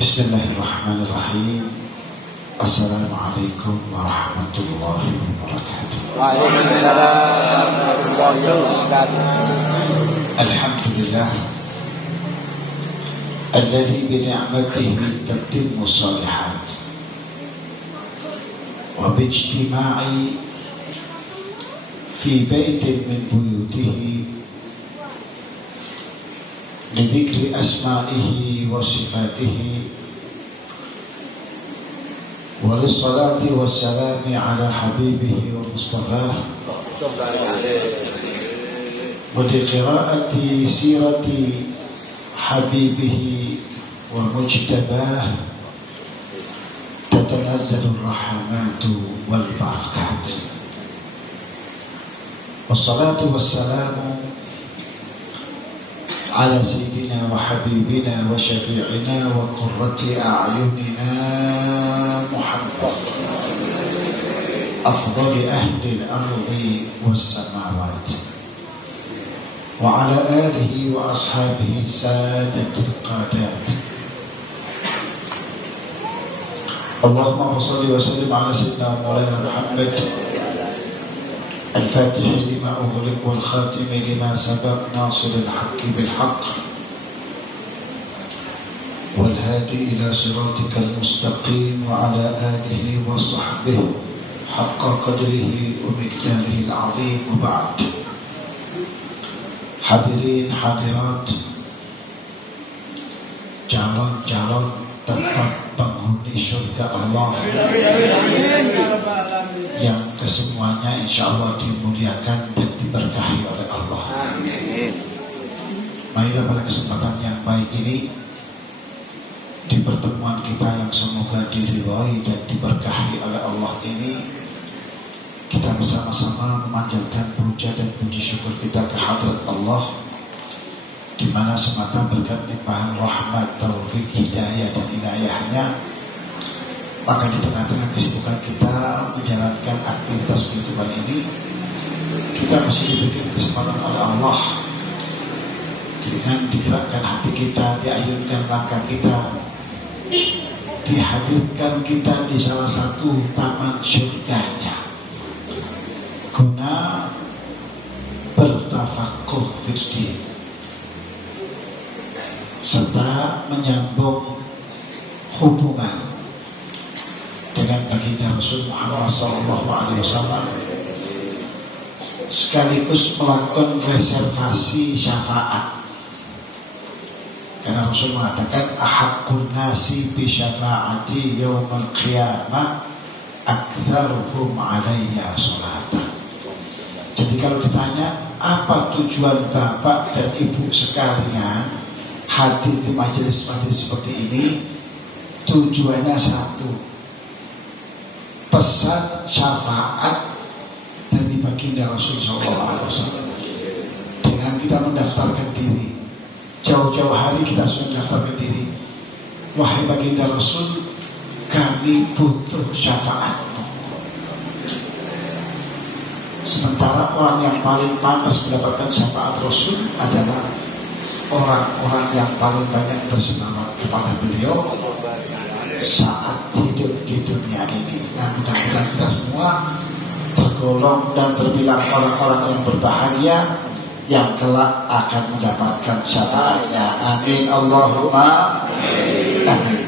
Bismillahirrahmanirrahim. Assalamualaikum warahmatullahi wabarakatuh. Waalaikumsalam warahmatullahi wabarakatuh. Alhamdulillah alladzi bi ni'matihi tatimmu shalihat wa bi ijtima'i fi baitin min buyutihi لذكر أسمائه وصفاته وللصلاة والسلام على حبيبه ومصطفاه ولقراءة سيرة حبيبه ومجتباه تتنزل الرحمات والبركات والصلاة والسلام على سيدنا وحبيبنا وشفيعنا وقرة أعيننا محمد أفضل أهل الأرض والسماوات وعلى آله وأصحابه السادة القادات. اللهم صل وسلم على سيدنا مولانا محمد الفاتح لما أغلق والخاتم لما سبق ناصر الحق بالحق والهادي إلى صراطك المستقيم وعلى آله وصحبه حق قدره ومقداره العظيم. وبعد. Hadirin hadirat, calon-calon tetap penghuni surga Allah yang kesemuanya insya Allah dimuliakan dan diberkahi oleh Allah. Marilah pada kesempatan yang baik ini, di pertemuan kita yang semoga diridhai dan diberkahi oleh Allah ini, kita bersama-sama memanjatkan puja dan puji syukur kita ke hadrat Allah, di mana semata berkat limpahan rahmat, taufik, hidayah dan inayahnya, maka di tengah-tengah kesibukan kita menjalankan aktivitas kehidupan ini, kita mesti diberikan kesempatan oleh Allah dengan digerakkan hati kita, diayunkan langkah kita, dihadirkan kita di salah satu taman surganya, guna bertafakuh fiddin serta menyambung hubungan dengan baginda Rasul Muhammad SAW, sekaligus melakukan reservasi syafaat, karena Rasul mengatakan ahaqqun nasi bi syafaati yaumil qiyamah aktsaruhum alayya sholatan. Jadi kalau ditanya apa tujuan Bapak dan Ibu sekalian hadir di majelis-majelis seperti ini, tujuannya satu, pesan syafaat dari baginda Rasul SAW. Dengan kita mendaftarkan diri, jauh-jauh hari kita sudah mendaftarkan diri, wahai baginda Rasul, kami butuh syafaatmu. Sementara orang yang paling pantas mendapatkan syafaat Rasul adalah orang-orang yang paling banyak berselawat kepada beliau saat hidup di dunia ini. Nah, mudah-mudahan kita semua tergolong dan terbilang orang-orang yang berbahagia yang kelak akan mendapatkan syafaatnya. Amin Allahumma amin.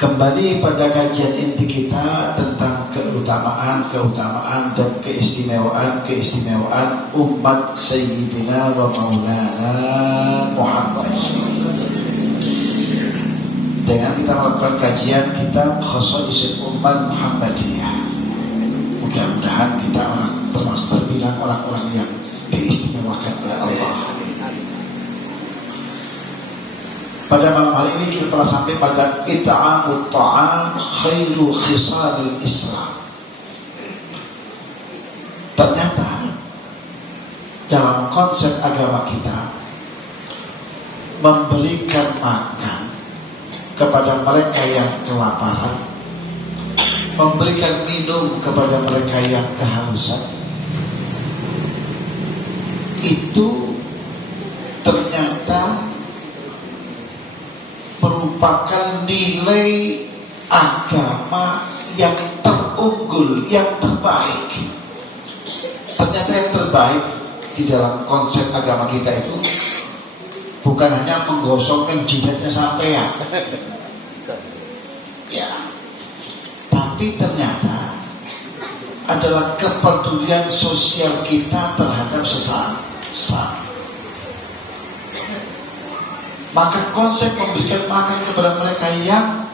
Kembali pada kajian inti kita tentang keutamaan dan keistimewaan umat Sayyidina wa Maulana Muhammad. Dengan kita melakukan kajian kitab Khasaisul Ummah Muhammadiyah, mudah-mudahan kita termasuk terbilang orang-orang yang diistimewakan oleh Allah. Pada malam hari ini kita telah sampai pada it'amut ta'am khairu khisalil Islam. Ternyata dalam konsep agama kita, memberikan makan kepada mereka yang kelaparan, memberikan minum kepada mereka yang kehausan, itu ternyata merupakan nilai agama yang terunggul, yang terbaik. Ternyata yang terbaik di dalam konsep agama kita itu bukan hanya menggosokkan jidatnya sampean, ya, tapi ternyata adalah kepedulian sosial kita terhadap sesama. Maka konsep memberikan makan kepada mereka yang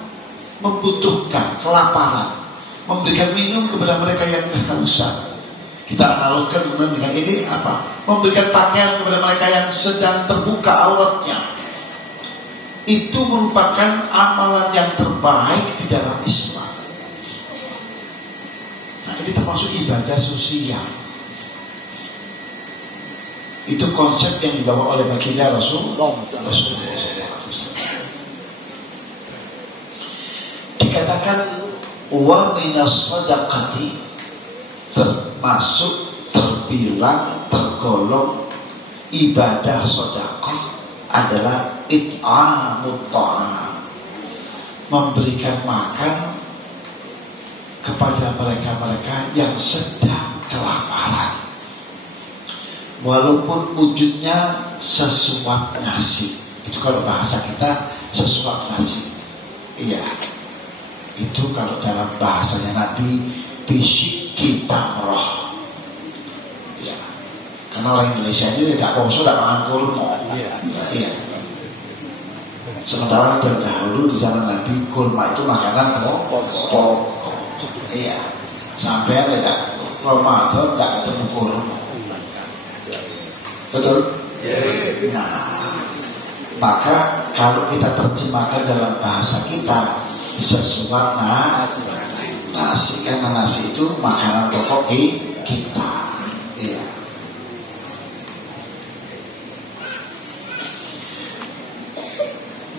membutuhkan, kelaparan, memberikan minum kepada mereka yang kehausan. Kita analogkan kemudian dengan ini apa? Memberikan pakaian kepada mereka yang sedang terbuka auratnya. Itu merupakan amalan yang terbaik di dalam Islam. Nah, ini termasuk ibadah sosial. Itu konsep yang dibawa oleh baginda Rasulullah SAW. Dikatakan wa minas shadaqati, termasuk, terbilang, tergolong ibadah sedekah adalah it'amut ta'am, memberikan makan kepada mereka-mereka yang sedang kelaparan, walaupun wujudnya sesuap nasi. Itu kalau bahasa kita sesuap nasi. Iya, itu kalau dalam bahasanya Nabi bisik kita roh. Ya, karena orang Indonesia ini tidak poso, tidak makan kurma. Iya. Sementara dahulu di zaman Nabi kurma itu makanan pokok. Iya. Sampai tidak Ramadan tidak ketemu kurma. Betul? Nah, maka kalau kita terjemahkan dalam bahasa kita sesuap nasi, karena nasi itu makanan pokok kita. Iya.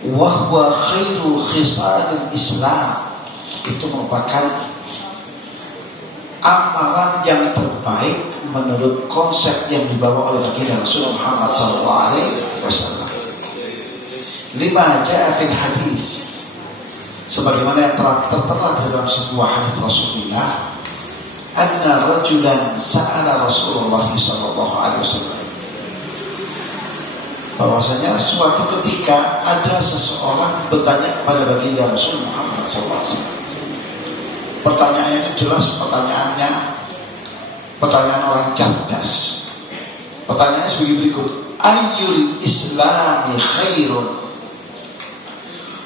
Wahwa khairu khisalil Islam, itu merupakan amalan yang terbaik menurut konsep yang dibawa oleh baginda Rasulullah Muhammad SAW. Lima ja'a fil hadis, sebagaimana yang tertera dalam sebuah hadis Rasulullah, anna rajulan sa'ala Rasulullah SAW, bahwasanya suatu ketika ada seseorang bertanya kepada baginda Rasul Muhammad SAW. Pertanyaannya itu jelas pertanyaan orang cerdas. Pertanyaannya sebagai berikut: ayyul islami khairun?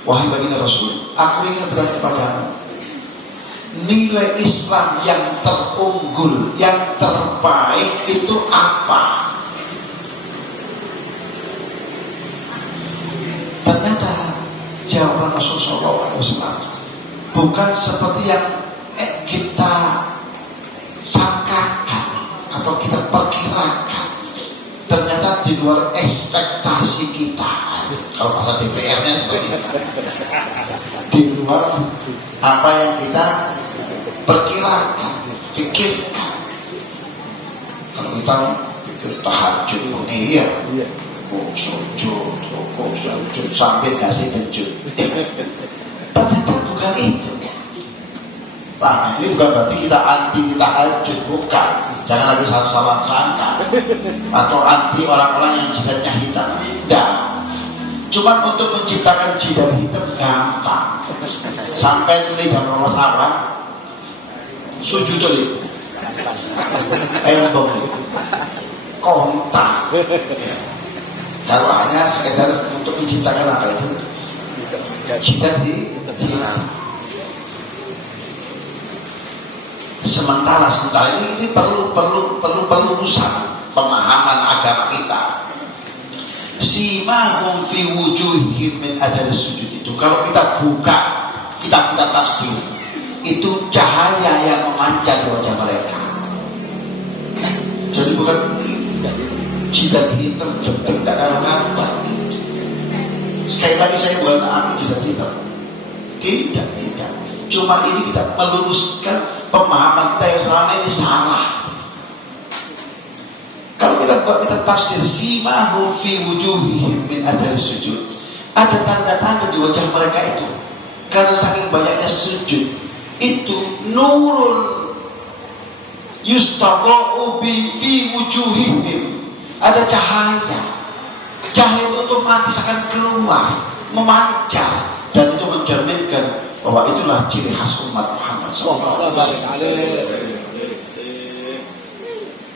Wahai baginda Rasul, aku ingin bertanya kepadamu, nilai Islam yang terunggul, yang terbaik itu apa? Ternyata jawaban Rasulullah SAW bukan seperti yang kita sangkakan atau kita perkirakan. Ternyata di luar ekspektasi kita. Kalau bahasa DPR-nya seperti itu, di luar apa yang kita perkirakan, pikirkan. Kalau kita pikir tahajud, iya, sujud sampai kasih penjut. Ternyata bukan itu. Nah, ini bukan berarti kita anti tahajud, bukan. Jangan lagi salah sangka. Atau anti orang-orang yang jidatnya hitam. Tidak. Cuma untuk menciptakan jidat hitam gampang. Sampai tulis jam masalah sujud tulis embong kontak. Kalau hanya sekedar untuk menciptakan apa itu jidat hitam. Sementara ini perlu usaha pemahaman agama kita. Simahum fi wujuhihim min athari sujud, itu kalau kita buka, kita tafsir, itu cahaya yang memancar di wajah mereka. Jadi bukan jidat hitam detik tak ada apa. Sekali lagi saya bukan anti jidat hitam. Tidak. Cuma ini kita meluruskan pemahaman kita yang selama ini salah. Kalau kita tafsir simahu fi wujuhihim min athari sujud, Ada tanda-tanda di wajah mereka itu. Karena saking banyaknya sujud, itu nurun yustaqa'u bi fi wujuhihim. Ada cahaya. Cahaya itu otomatis akan keluar, memancar, dan itu mencerminkan bahwa itulah ciri khas umat Muhammad SAW.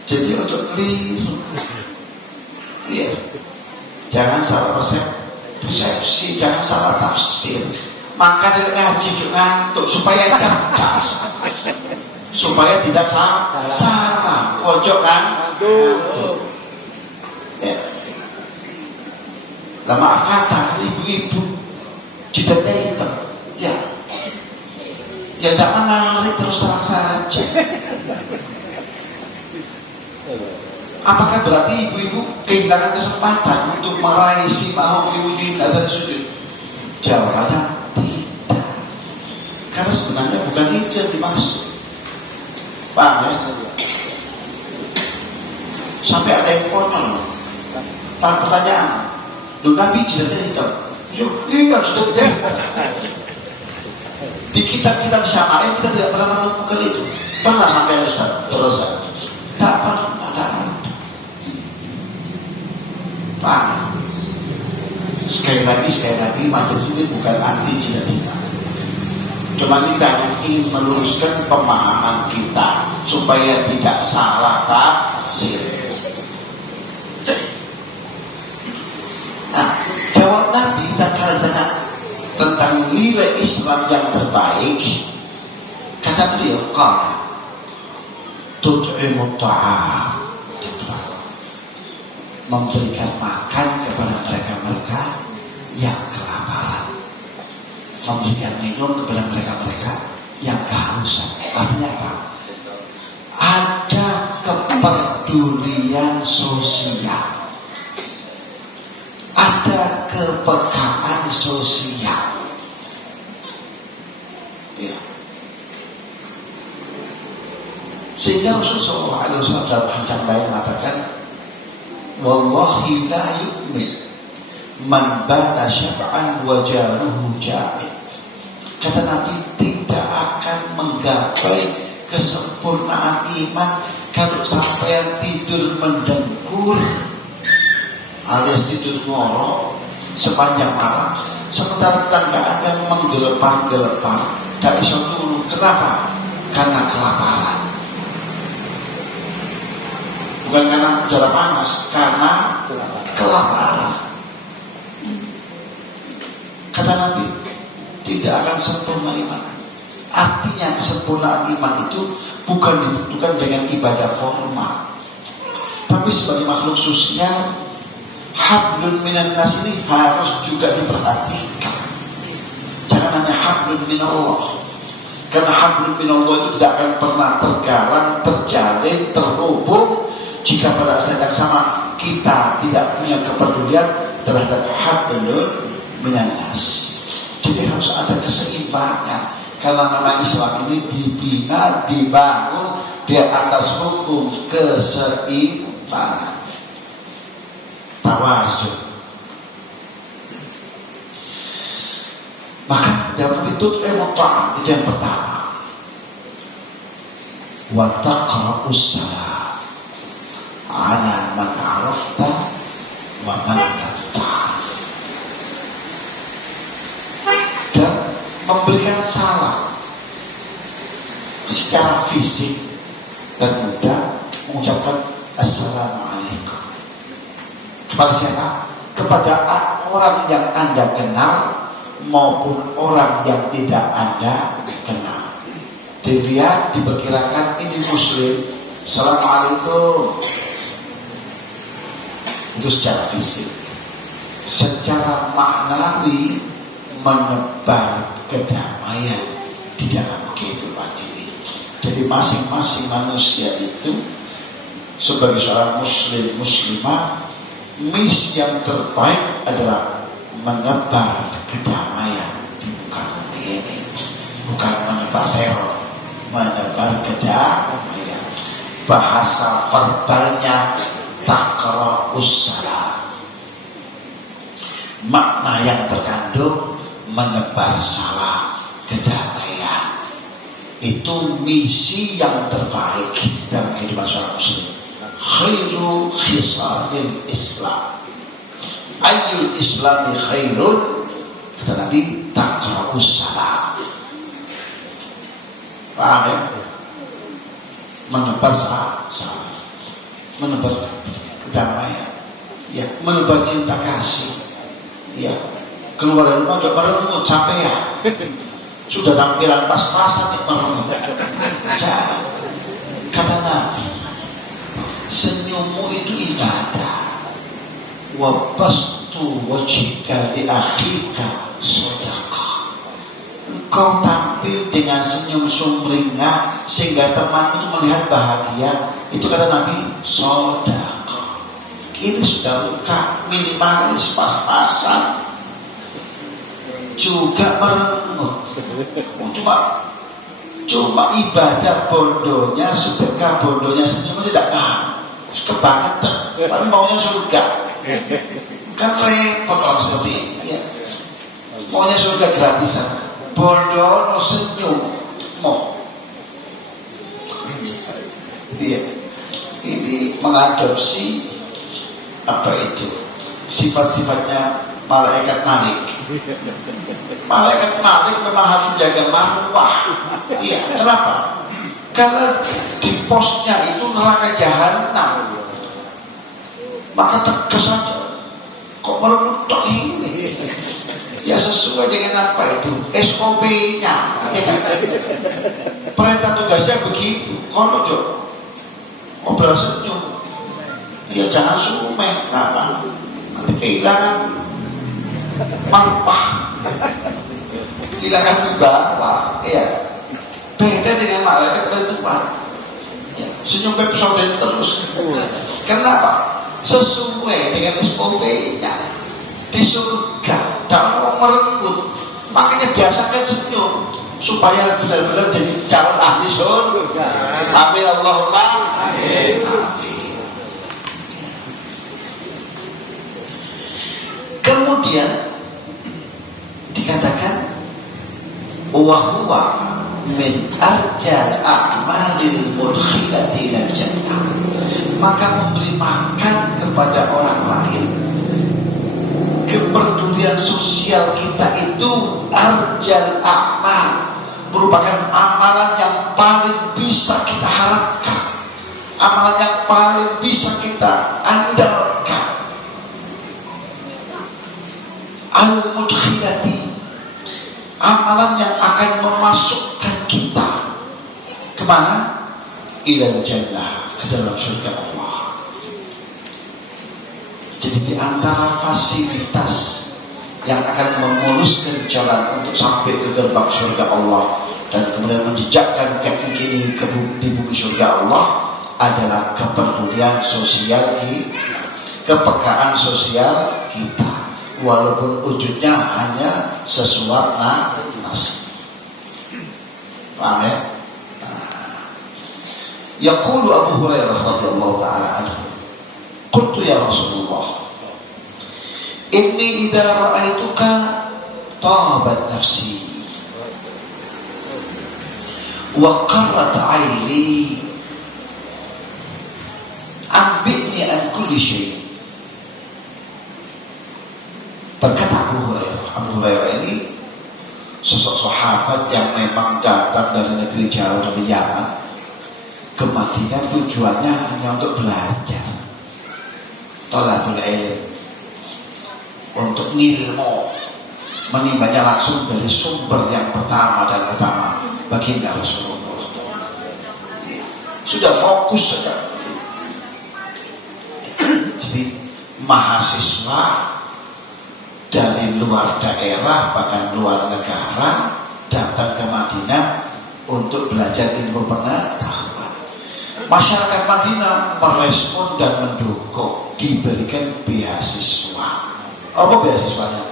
Jadi untuk keliru. Iya. Jangan salah persepsi, jangan salah tafsir. Maka dari ngaji juga ngantuk supaya cerdas, supaya tidak salah. Ojo kan? Ngantuk. Ya. Lah maaf kata ibu-ibu didandai hitam. Ya. Ya tidak menarik, terus terang saja. Apakah berarti ibu-ibu kehilangan kesempatan untuk meraih si mahum fi wujud dan sujud? Jawabannya tidak. Karena sebenarnya bukan itu yang dimaksud. Paham ya? Sampai ada yang konyol. Pertanyaan, Nabi jidatnya hitam. Iya sudah tidak. Di kitab-kitab syama'il kita tidak pernah menemukan itu. Pernah sampai Ustaz? Terus tak pernah ada. Paham? Sekali lagi majelis ini bukan anti jidat hitam. Cuma kita ingin meluruskan pemahaman kita supaya tidak salah tafsir. Nah, jawab Nabi tentang nilai Islam yang terbaik. Kata beliau, qala tut'imut ta'am, memberikan makan kepada mereka-mereka yang kelaparan, memberikan minum kepada mereka-mereka yang kehausan. Artinya apa? Ada kepedulian sosial, ada kepekaan sosial. Ya. Sehingga Rasulullah SAW dalam hadis lain mengatakan, wallahi la yu'min man bata syab'an wa jaruhu ja'id. Kata Nabi, tidak akan menggapai kesempurnaan iman kalau sampai tidur mendengkur alias tidur ngorok sepanjang malam, sementara tetanggaan yang menggelepar-gelepar tak bisa turun. Kenapa? Karena kelaparan. Bukan karena udara panas, karena kelaparan. Kata Nabi, tidak akan sempurna iman. Artinya kesempurnaan iman itu bukan ditentukan dengan ibadah formal, tapi sebagai makhluk sosial. Hablun minan nas ini harus juga diperhatikan. Jangan hanya hablun minallah. Karena hablun minallah itu tidak akan pernah tergarang, terjalin, terhubung jika pada saat yang sama kita tidak punya kepedulian terhadap hablun minan nas. Jadi harus ada keseimbangan. Karena nama Islam ini dibina, dibangun di atas hukum keseimbangan. Tawazun. Maka jangan ditut'imut ta'am, itu yang pertama. Wa taqra'us salam ala man arafta wa man lam ta'rif. Dan memberikan salam secara fisik dan mudah, mengucapkan assalamualaikum. Kepada siapa? Kepada orang yang Anda kenal maupun orang yang tidak Anda kenal. Dilihat, diperkirakan ini muslim, assalamualaikum. Itu secara fisik. Secara maknawi menebar kedamaian di dalam kehidupan ini. Jadi masing-masing manusia itu sebagai seorang muslim, muslimah, misi yang terbaik adalah menebar kedamaian di muka bumi ini, bukan menebar teror, menebar kedamaian. Bahasa verbalnya taqra'us salam. makna yang terkandung menebar salam kedamaian. Itu misi yang terbaik dalam kehidupan seorang muslim. Khairu khisalil Islam, ayyul islami khairun, kata Nabi, taqra'us salam. Paham ya? Menebar salam, menebar kedamaian, ya, menebar cinta kasih, ya. Keluar dari rumah coba merengut sampai ya sudah tampilan pas-pasan merengut. Jangan. Kata Nabi, senyummu itu ibadah. Wa bastu wajhika li akhika shadaqah. Engkau tampil dengan senyum sumringah sehingga teman itu melihat bahagia. Itu kata Nabi, shadaqah. Ini sudah luka minimalis pas-pasan, juga merengut. Cuma ibadah bondonya, sedekah bondonya senyum tidak kebangetan. Tapi maunya surga. Kan repot orang seperti ini, ya. Maunya surga gratisan. Bondo no senyum mau. Iya. Ini mengadopsi apa itu? Sifat-sifatnya malaikat Malik. Malaikat Malik memang harus jaga marwah. Iya, kenapa? Karena di posnya itu neraka jahanam. Maka tegas saja. Kok merengut ini? Ya sesuai dengan apa itu? SOP-nya. Ya kan? Perintah tugasnya begitu. Kalau ngobrol senyum, ya jangan sumek. Kenapa? Nanti kehilangan marpah, kehilangan wibawa, ya. Beda dengan malaikat Tuhan. Ya, senyum episode terus. Kenapa? Sesuai dengan SOP-nya di surga. Dan mau merengut, makanya biasakan senyum supaya benar-benar jadi calon ahli surga. Amin Allahumma amin. Kemudian dikatakan wa huwa min arjal a'malil mudkhilati ilal jannah, maka memberi makan kepada orang lain, kepedulian sosial kita itu arjal a'mal, merupakan amalan yang paling bisa kita harapkan, amalan yang paling bisa kita andalkan. Al-mudkhilati, amalan yang akan memasukkan kita kemana? Ilal jannah, ke dalam surga Allah. Jadi di antara fasilitas yang akan memuluskan jalan untuk sampai ke gerbang surga Allah dan kemudian menjejakkan kaki kiri di bumi surga Allah adalah kepedulian sosial kepekaan sosial kita. Walaupun wujudnya hanya sesuap nasi. Paham ya? Yaqulu Abu Hurairah radhiyallahu ta'ala anhu, qultu ya Rasulullah, inni idza ra'aituka tabat nafsi wa qarrat 'aini ambini an kulli syai'. Berkata Abu Hurairah ini sosok sahabat yang memang datang dari negeri jauh dari Yaman ke Madinah, tujuannya hanya untuk belajar, thalabul ilm, untuk ngilmu, menimbanya langsung dari sumber yang pertama dan utama, baginda Rasulullah. Sudah fokus saja. Jadi mahasiswa dari luar daerah bahkan luar negara datang ke Madinah untuk belajar ilmu pengetahuan. Masyarakat Madinah merespon dan mendukung, diberikan beasiswa. Apa beasiswanya?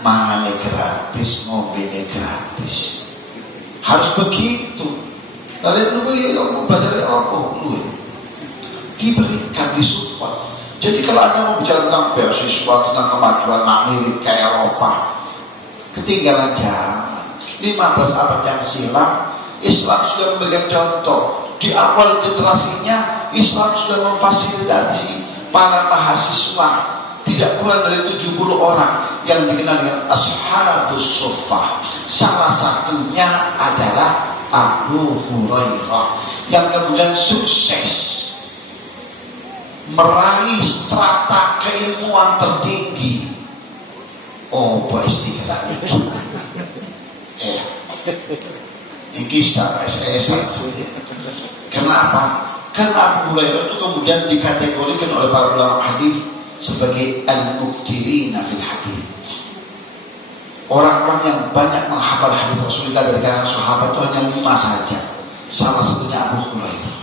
Mangane gratis, ngombe gratis. Harus begitu. Kalian lu ya belajar apa lu? Diberikan, disupport. Jadi kalau Anda mau bicara tentang beasiswa, tentang kemajuan Amerika, Eropa, ketinggalan zaman. 15 abad yang silam, Islam sudah memberikan contoh. Di awal generasinya, Islam sudah memfasilitasi para mahasiswa tidak kurang dari 70 orang yang dikenal dengan Ashabus Suffah. Salah satunya adalah Abu Hurairah yang kemudian sukses meraih strata keilmuan tertinggi. Oh, S3 lagi. Ini secara SS. Kenapa? Karena Abu Hurairah itu kemudian dikategorikan oleh para ulama hadis sebagai al-muktirina fil hadis. Orang-orang yang banyak menghafal hadis Rasulullah dari kalangan sahabat itu hanya 5 saja. Salah satunya Abu Hurairah.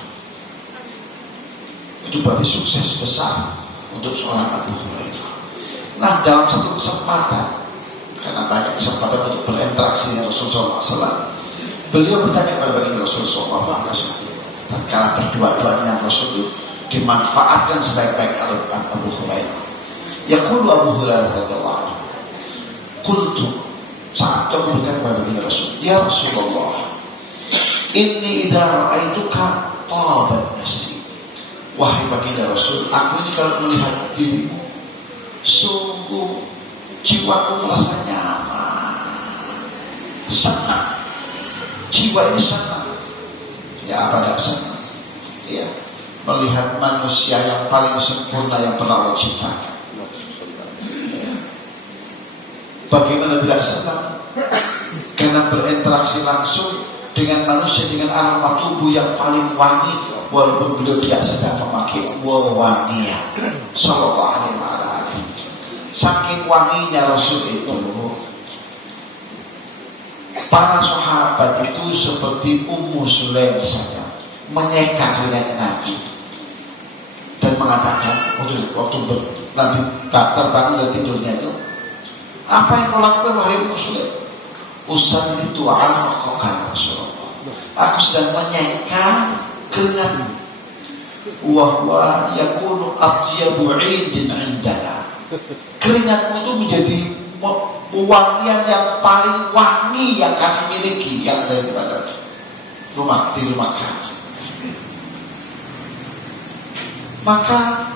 Itu berarti sukses besar untuk seorang Abu Hurairah. Nah, dalam satu kesempatan, karena banyak kesempatan untuk berinteraksi dengan Rasulullah SAW, beliau bertanya kepada baginda Rasulullah SAW. Tatkala berdua-dua dengan Rasul dimanfaatkan sebaik-baik oleh Abu Hurairah. Yaqulu Abu Hurairah radhiyallahu anhu, qultu, saat aku berkata kepada baginda Rasul, ya Rasulullah, inni idza ra'aituka tabat nafsi. Wahai baginda Rasul, aku ini kalau melihat dirimu, sungguh jiwaku merasa nyaman, senang. Jiwa ini senang. Ya, apa tidak senang? Ya, melihat manusia yang paling sempurna yang pernah Allah ciptakan. Ya. Bagaimana tidak senang? Karena berinteraksi langsung dengan manusia dengan aroma tubuh yang paling wangi, walaupun beliau tidak sedang memakai wewangian. Sallallahu alaihi wasallam. Saking wanginya Rasul itu, para sahabat itu seperti Ummu Sulaim misalnya menyeka dengan Nabi dan mengatakan waktu Nabi terbangun dari tidurnya itu, apa yang kau lakukan wahai Ummu Sulaim? Usallitu ala khokal Rasulullah. Aku sedang menyeka keringatmu. Wahwa yakunu atyabu idin indana. Keringatmu itu menjadi wangian yang paling wangi yang kami miliki, yang daripada rumah kami. Maka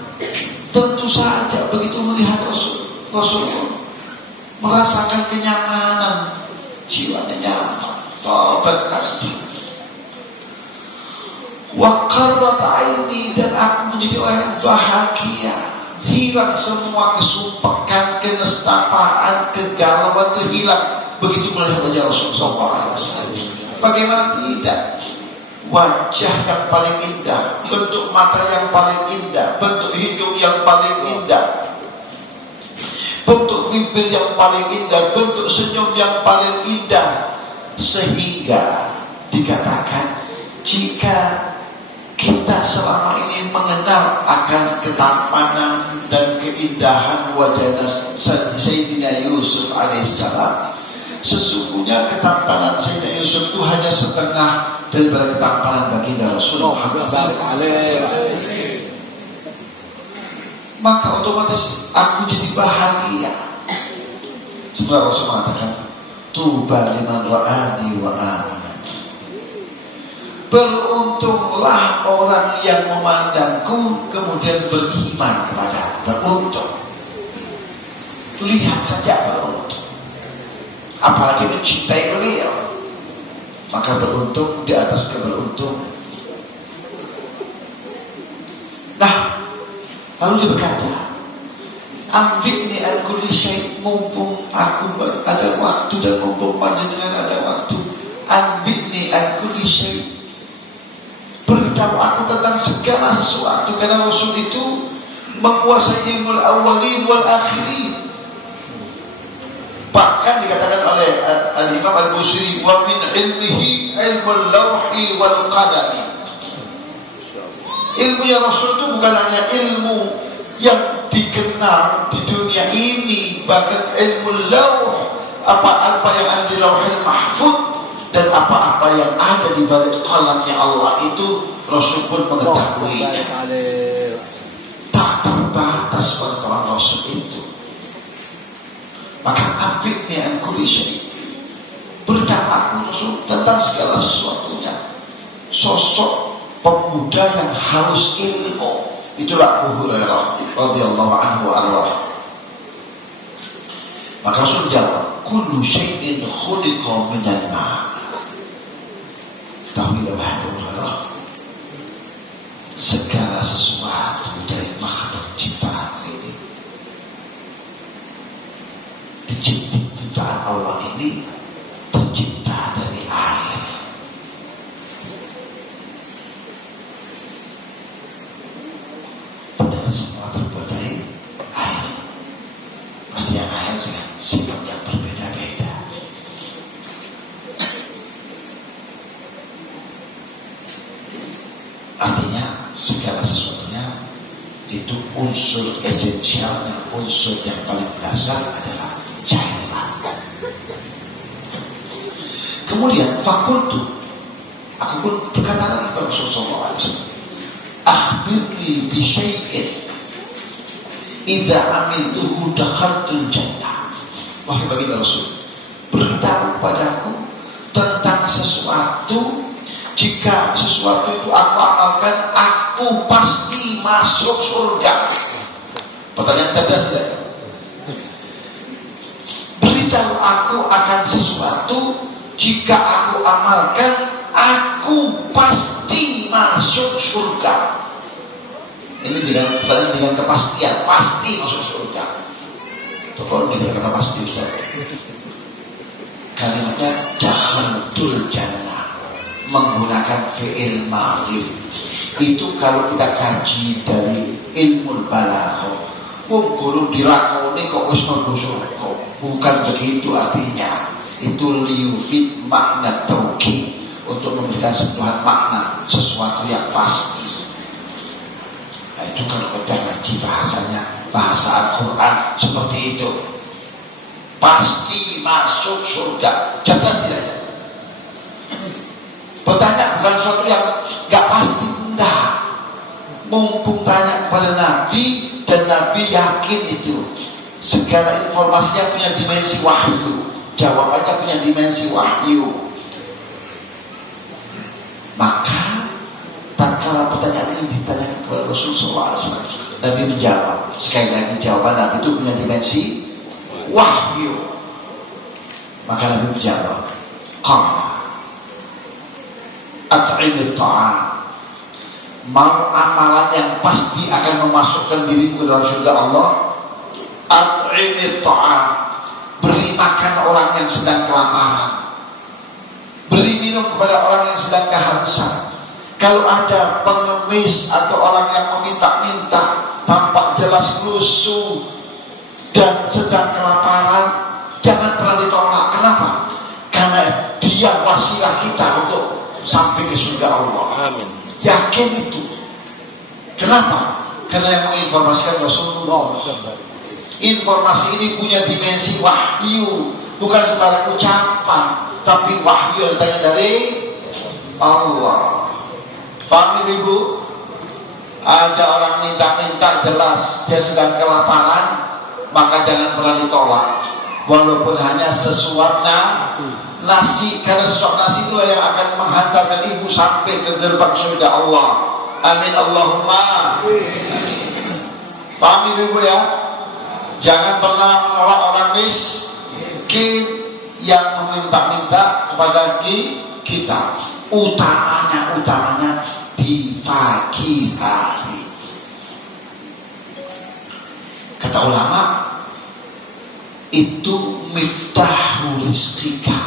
tentu saja begitu melihat Rasulullah merasakan kenyamanan, jiwanya nyaman, tabat nafsi. Wa qarrat aini, dan aku menjadi orang yang bahagia. Hilang semua kesumpekan, kenestapaan, kegalauan itu hilang begitu melihat wajah Rasulullah SAW. Bagaimana tidak? Wajah yang paling indah, bentuk mata yang paling indah, bentuk hidung yang paling indah, bentuk bibir yang paling indah, bentuk senyum yang paling indah, sehingga dikatakan jika kita selama ini mengenal akan ketampanan dan keindahan wajah Sayyidina Yusuf alaihissalam, sesungguhnya ketampanan Sayyidina Yusuf itu hanya setengah daripada ketampanan baginda Rasulullah. Maka otomatis aku jadi bahagia. Setelah Rasul mengatakan, tuba liman ra'ani wa amana. Beruntunglah orang yang memandangku kemudian beriman kepada. Beruntung. Lihat saja beruntung. Apalagi mencintai beliau. Maka beruntung di atas keberuntungan. Nah, lalu dia berkata, ambilni al-kulli syai', mumpung aku ada waktu dan mumpung panjenengan ada waktu, ambilni al-kulli syai', beritahu aku tentang segala sesuatu, karena Rasul itu menguasai ilmu al-awwalin wal akhirin. Bahkan dikatakan oleh Al-Imam Al-Busiri, wa min ilmihi ilmu al-lawhi wal qadari. Ilmunya Rasul itu bukan hanya ilmu yang dikenal di dunia ini, bahkan ilmu lauh, apa-apa yang ada di lauhil mahfud dan apa-apa yang ada di balik qalamnya Allah itu Rasul pun mengetahuinya. Tak terbang Maka apiknya an kulli syai. Berita aku Rasul tentang segala sesuatunya. Sosok pemuda yang haus ilmu. Itulah Abu Hurairah radhiyallahu anhu Allah. Maka Rasul jawab, kullu syai'in khuliqa minal ma'. Tahuilah Abu Hurairah, segala sesuatu dari makhluk ciptaan ini, ciptaan Allah ini tercipta dari air. Padahal semua terbuat dari air. Pasti yang air dengan sifat yang berbeda-beda. Artinya segala sesuatunya itu unsur esensialnya, unsur yang paling dasar adalah cairan. Kemudian fakultu, aku pun berkata lagi kepada Rasulullah SAW, akhbirni bi syai'in idza amiltuhu dakhaltul jannah. Wahai baginda Rasul, beritahu padaku tentang sesuatu, jika sesuatu itu aku amalkan, aku pasti masuk surga. Pertanyaan cerdas tidak? Beritahu aku akan sesuatu, jika aku amalkan, aku pasti masuk surga. Ini dengan kepastian, pasti masuk surga. Tolong dengan kata pasti Ustaz. Kalimatnya dakhaltul jannah, menggunakan fi'il madhi. Itu kalau kita kaji dari ilmu balaghah, guru dilakoni kok wis mlebu surga. Bukan begitu artinya. Itu liyufid makna taukid, untuk memberikan sebuah makna sesuatu yang pasti. Nah, itu kalau kita ngaji bahasanya, bahasa Al-Quran seperti itu. Pasti masuk surga. Cerdas tidak? Bertanya bukan sesuatu yang gak pasti, enggak. Mumpung tanya kepada Nabi dan Nabi yakin itu, segala informasinya punya dimensi wahyu, jawabannya punya dimensi wahyu. Maka tatkala pertanyaan ini ditanyakan kepada Rasulullah SAW, Nabi menjawab. Sekali lagi jawaban Nabi itu punya dimensi wahyu. Maka Nabi menjawab, qala at'imit ta'am. Mau amalan yang pasti akan memasukkan dirimu ke dalam surga Allah, at'imit ta'am, beri makan orang yang sedang kelaparan, beri minum kepada orang yang sedang kehausan. Kalau ada pengemis atau orang yang meminta-minta, tampak jelas lusuh dan sedang kelaparan, jangan pernah ditolak. Kenapa? Karena dia wasilah kita untuk sampai ke surga Allah. Amin. Yakin itu. Kenapa? Karena yang menginformasikan Rasulullah. Informasi ini punya dimensi wahyu, bukan sembarang ucapan, tapi wahyu yang datangnya dari Allah. Paham ibu? Ada orang minta-minta jelas dia sedang kelaparan, maka jangan pernah ditolak, walaupun hanya sesuap nasi, karena sesuap nasi itulah yang akan menghantarkan ibu sampai ke gerbang surga Allah. Amin Allahumma amin. Paham ibu ya? Jangan pernah menolak orang miskin yang meminta-minta kepada kita. Utamanya di pagi hari. Kata ulama, itu miftahul rizqika.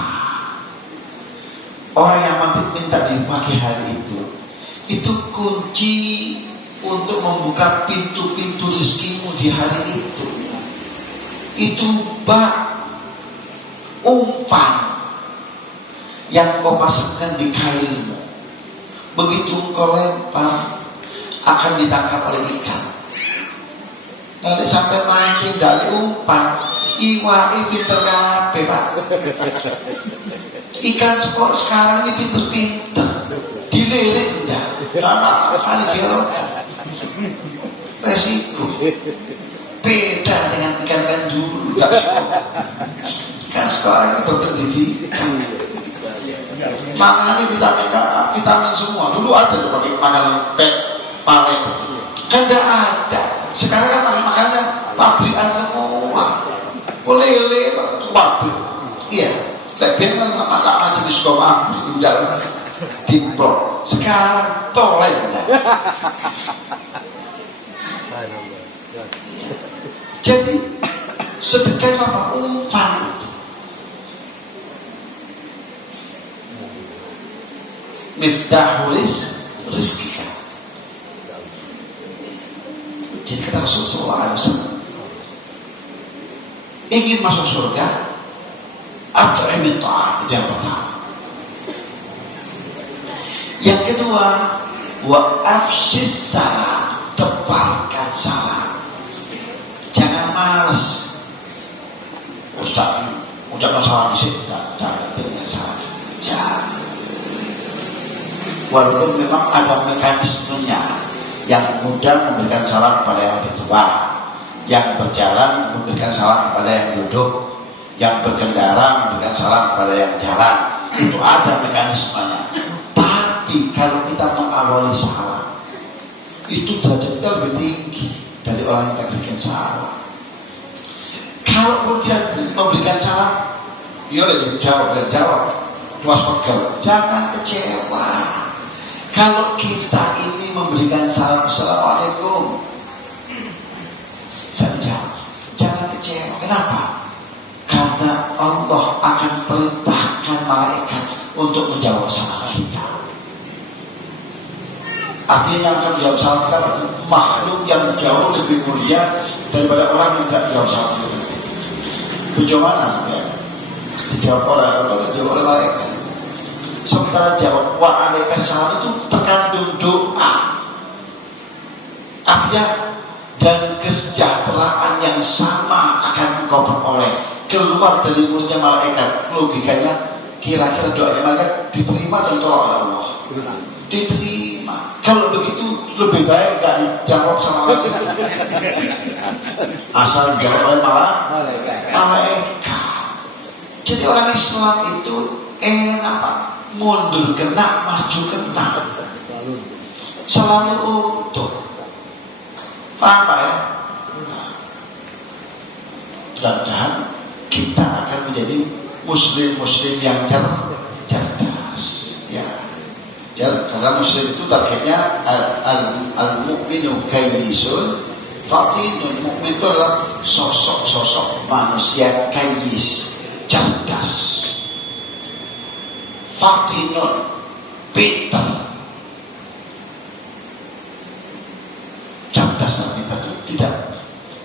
Orang yang minta di pagi hari itu kunci untuk membuka pintu-pintu rezekimu di hari itu. Itu umpan yang kau pasangkan di kailmu. Begitu kau lempar, akan ditangkap oleh ikan. Nanti sampai mancing dari umpan, iwai pinter kabeh, Pak. Ikan sport sekarang ini pinter-pinter, dilirik enggak, karena kali dia resiko. Beda dengan ikan dulu. Kan sekarang itu berpendidikan. Makan vitamin A, vitamin semua. Dulu ada tuh pakai makanan palet. Kan tidak ada. Sekarang kan pakai makanan pabrikan semua. Lele pabrik. Iya. Lebih kan makan jenis koma di jalan dimplok. Sekarang toleh. Jadi sedekah apa? Umpan itu. Miftahul rizki. Jadi kata Rasulullah SAW, ingin masuk surga, at'imit ta'am, itu yang pertama. Yang kedua, wa afshis salam, tebarkan salam. Jangan malas. Ustaz, ucapkan salam di sini, tidak salam. Jangan. Walaupun memang ada mekanismenya, yang muda memberikan salam kepada yang lebih tua, yang berjalan memberikan salam kepada yang duduk, yang berkendara memberikan salam kepada yang jalan. Itu ada mekanismenya. Tapi kalau kita mengawali salam, itu derajat kita lebih tinggi dari orang yang memberikan salam. Kalau dia memberikan salam, ya udah jawab, tuas pegel, jangan kecewa. Kalau kita ini memberikan salam assalamualaikum, dan jangan kecewa. Kenapa? Karena Allah akan perintahkan malaikat untuk menjawab salam kita. Artinya yang akan menjawab salam kita makhluk yang jauh lebih mulia daripada orang yang tidak menjawab salam kita. Tujuan mana? Ya. Dijawab orang, dijawab oleh malaikat. Sementara jawab wa'alaikassalam itu terkandung doa. Artinya dan kesejahteraan yang sama akan engkau peroleh keluar dari mulutnya malaikat. Logikanya kira-kira doanya malaikat diterima dan ditolak oleh Allah. Diterima. Kalau begitu lebih baik gak dijawab sama malaikat. Asal dijawab oleh malaikat. Jadi orang Islam itu enak Pak. Mundur kena, maju kena, selalu utuh. Paham Pak ya? Mudah-mudahan kita akan menjadi muslim-muslim yang cerdas. Ya, karena muslim itu targetnya al-mu'minu kayyisun fatinun. Mu'min itu adalah sosok manusia kayyis, cerdas. Fatinun, pintar. Cerdas dan pintar itu tidak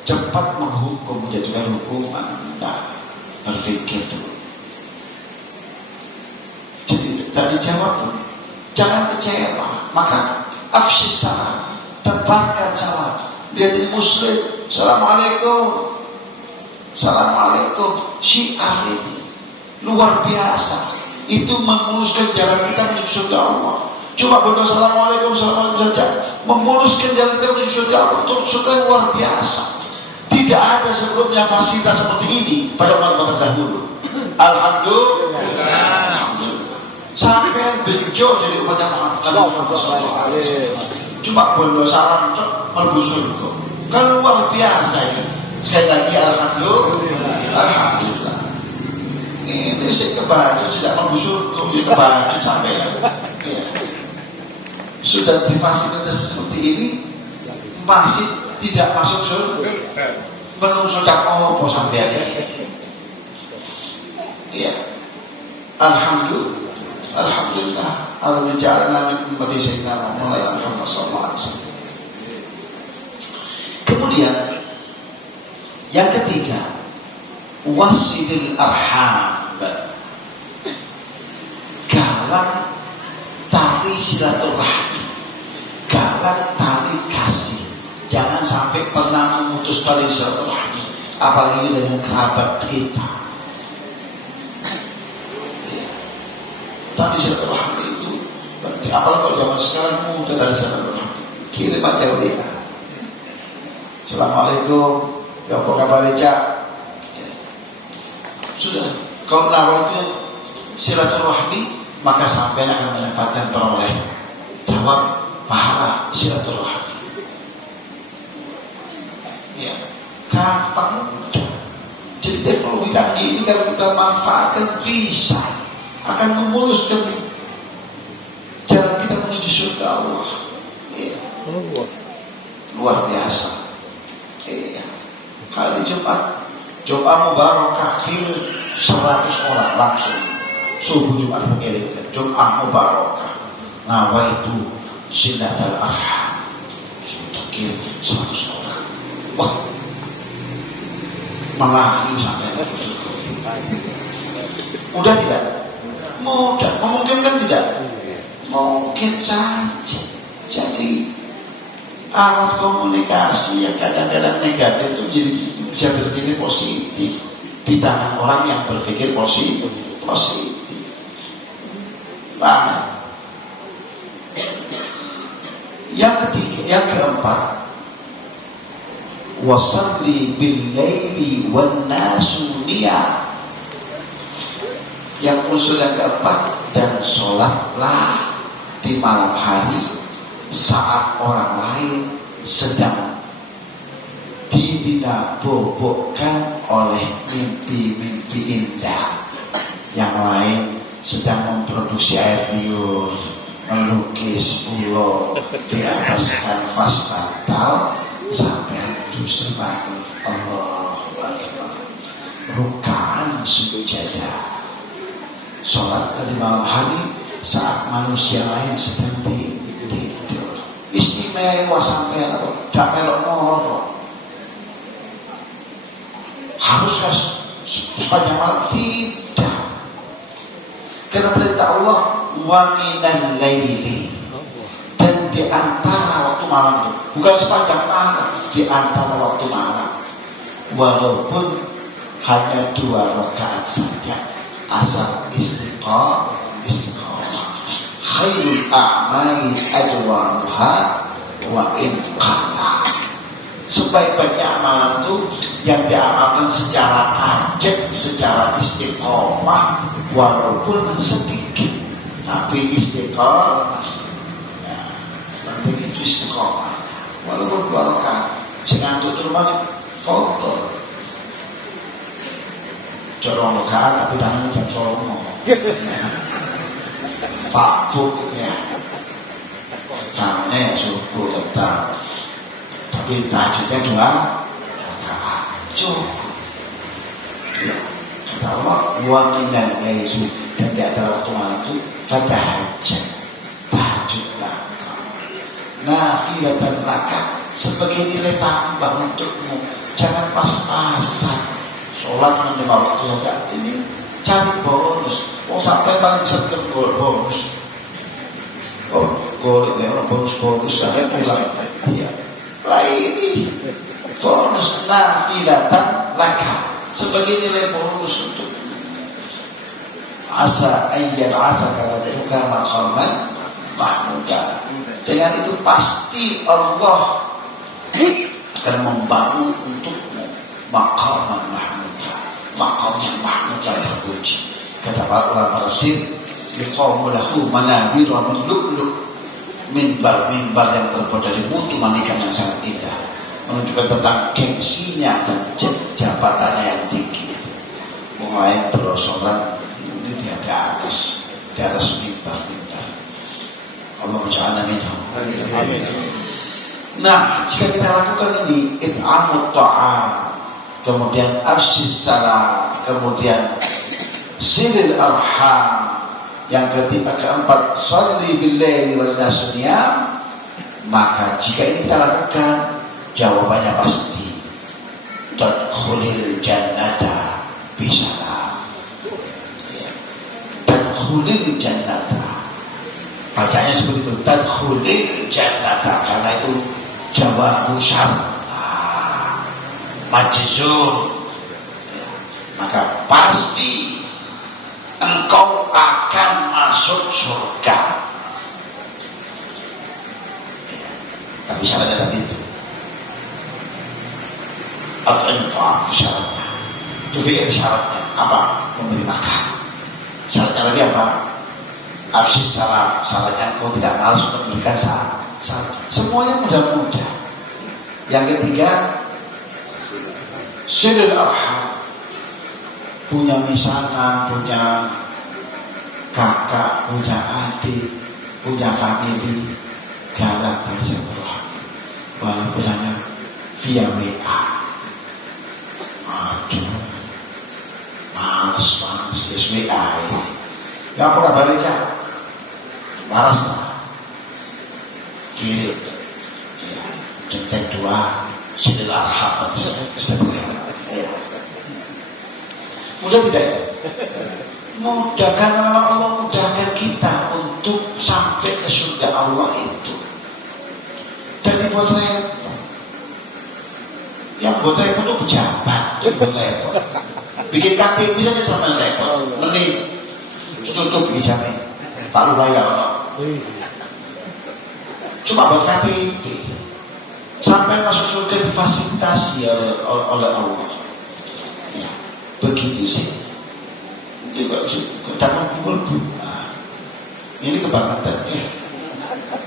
cepat menghukum, menjadikan hukuman. Nah, berpikir dulu. Jadi tidak dijawab pun, jangan kecewa. Maka afshis salam, tebarkan salam. Dia jadi muslim, assalamualaikum, assalamualaikum. Syiar ini luar biasa. Itu memuluskan jalan kita menuju surga Allah. Cuma berdoa assalamualaikum saja, memuluskan jalan kita menuju surga Allah. Itu surga yang luar biasa. Tidak ada sebelumnya fasilitas seperti ini pada umat terdahulu. Alhamdulillah. Sampai benjo jadi umat yang Muhammad. Cuma berdoa salam untuk melbu surga. Kan luar biasa ini. Sekali lagi alhamdulillah. Ini sih kebaca tidak membusur di kebaca sampai ya. Sudah difasilitasi seperti ini masih tidak masuk surga. Menungso cak opo sampai ini. Iya. Alhamdulillah. Allah ja'alna min ummati sayyidina Muhammad sallallahu alaihi wasallam. Kemudian yang ketiga, wasilil arham, galang tali silaturahmi, galang tali kasih. Jangan sampai pernah memutus tali silaturahmi, apalagi dengan kerabat kita. Tali silaturahmi itu, apalagi kalau zaman sekarang mudah tali silaturahmi. Kirim aja WA. Assalamualaikum. Ya apa kabar Cak? Sudah, kalau nawaitu silaturahmi, maka sampai akan mendapatkan peroleh jawab pahala silaturahmi. Ya, gampang mudah. Jadi teknologi canggih ini kalau kita manfaatkan bisa akan memuluskan jalan kita menuju surga Allah. Ya. Luar biasa. Ya. Hari Jumat Mubarakah 100 orang langsung subuh Jumat mengirimkan Jumat Mubarakah nawaitu silatul arham sudah kirim 100 orang. Wah, melaju sampai mudah tidak? Mudah. Memungkinkan tidak? Mungkin saja. Jadi alat komunikasi yang kadang-kadang negatif itu jadi bisa berdiri positif di tangan orang yang berpikir positif. Banget. Yang ketiga, yang keempat, wasalli bil laili wan nasu niya. Yang unsur yang keempat, dan sholatlah di malam hari saat orang lain sedang dibobokkan oleh mimpi-mimpi indah. Yang lain sedang memproduksi air liur, melukis pulau di atas kanvas bantal, sampai justru bangun Allahu Akbar, rukaan sujadah. Sholat di malam hari saat manusia lain sedang tidur. Istimewa sampai tidak melok moro. Haruskah sepanjang malam? Tidak. Karena perintah Allah wa minal laili, dan di antara waktu malam itu, bukan sepanjang malam, di antara waktu malam, walaupun hanya 2 rakaat saja, asal istiqamah. Khairul a'mali ajwamuha wa in qalla. Sebaik-baiknya amalan itu yang diamalkan secara ajak, secara istiqomah, walaupun sedikit, tapi istiqomah. Ya, penting itu istiqomah. Walaupun 2 rakaat, jangan tutur banyak foto. Corong rakaat tapi tangannya jam songo. Pak Buknya tangannya subuh tetap, tapi tahajudnya 2 rakaat cukup. Ya, kata Allah wa minal laili, dan di antara waktu malam itu fatahajjat, tahajudlah nafilatan laka, sebagai nilai tambah untukmu. Jangan pas-pasan sholat menjadi waktu saja, ini cari bonus. Sampai paling sering bonus. Boleh ya, bonus sampai pulang. Ya. Lah ini bonus nafilatan laka, sebagai nilai bonus untuk asa ayyan ataka rabbuka maqaman mahmuda. Dengan itu pasti Allah akan membangun untukmu maqaman mahmuda, maqam yang mahmud yang terpuji. Kata para ulama tafsir, liqamu lahu manabir wa min lu'lu', mimbar yang terbuat dari mutu manikan yang sangat indah, menunjukkan tentang gengsinya dan jabatannya yang tinggi. Mulai berosoran ini di atas mimbar. Allah ja'alna minhum. Amin. Nah, jika kita lakukan ini, it'amut ta'am, kemudian afsis salam, kemudian silil arham, yang ketiga keempat sholli billaili wal nasu niyam, maka jika ini kita lakukan, jawabannya pasti tadkhulil jannata bisalam. Tadkhulil jannata, bacanya seperti itu, tadkhulil jannata, karena itu jawabu syart majzum, maka pasti engkau akan masuk surga. Tapi syaratnya tadi itu. At'im ta'am syaratnya. Tufi'il syaratnya apa? Memberi makan. Syaratnya lagi apa? Afsis salam. Syaratnya kau tidak malas untuk memberikan salam. Semuanya mudah-mudah. Yang ketiga, silul arham. Punya misanan, punya kakak, punya adik, punya family, galak dari silaturahmi. Walaupun hanya via WA. Aduh, males yes, WA ini. Gak apa kabar aja, malas lah. Kirim, ya, centeng 2, silul arham. Mudah tidak ya? Mudah, karena memang Allah mudahkan kita untuk sampai ke surga Allah itu. Dan dibuat repot. Yang buat repot itu pejabat, itu buat repot. Bikin KTP saja sama repot. Mending tutup bicara Pak Lubayar. Cuma buat KTP. Sampai masuk surga difasilitasi oleh Allah. Ya, begitu sih. Juga kadang kumpul. Nah, ini kebangetan ya.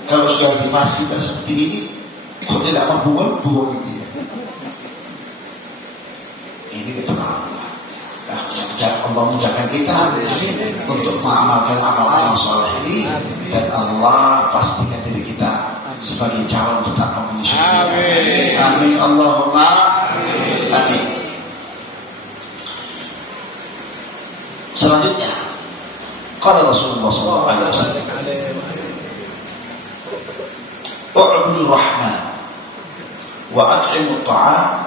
Kalau sudah di fasilitas seperti ini, kok tidak mampu buang ini ya. Ini keterlaluan. Nah, Allah mudahkan kita untuk mengamalkan amal-amal soleh ini, dan Allah pastikan diri kita sebagai calon tetap penghuni surga. Amin. Allahumma amin. Selanjutnya, qala Rasulullah sallallahu alaihi wasallam, "U'budur Rahman wa at'imut ta'am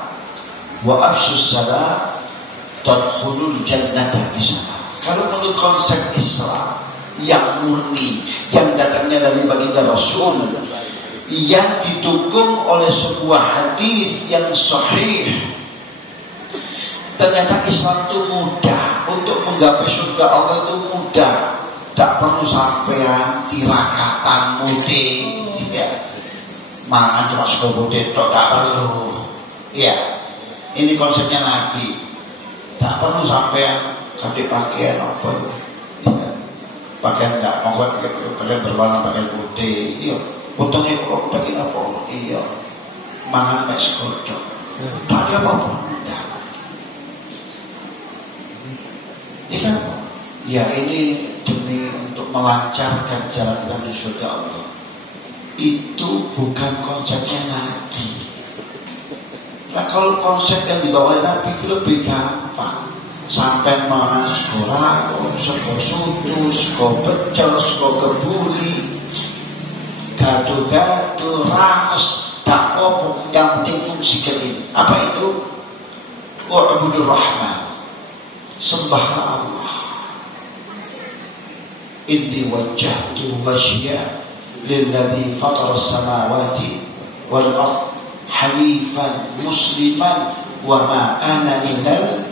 wa afshus salam tadkhulul jannata bisalam." Kalau menurut konsep Islam yang murni, yang datangnya dari baginda Rasul, yang didukung oleh sebuah hadis yang sahih, ternyata Islam itu mudah. Untuk menggapai surga Allah itu mudah. Tak perlu sampean tirakatan mudik, ya. Mangan cuma sekobode tok, tak perlu. Ya, ini konsepnya Nabi. Tak perlu sampean ganti pakaian apa, ya. Pakaian tak mau kalian berwarna pakaian putih. Iya, potongnya kok pakai apa? Iya, mangan mek sekobode. Tak ada apa-apa. Ya ini demi untuk melancarkan jalan kita menuju surga Allah. Itu bukan konsepnya Nabi. Nah, kalau konsep yang dibawa oleh Nabi itu lebih gampang. Sampai mana sekolah, sekolah sutu, sekolah pecel, sekolah kebuli, gado-gado, rames, tak apa, yang penting fungsikan ini. Apa itu? Wa'budur Rahman. Sembahlah Allah. Inni wajjahtu wajhiya lilladzi fatara as-samawati wal ardh hanifan musliman wa ma ana minal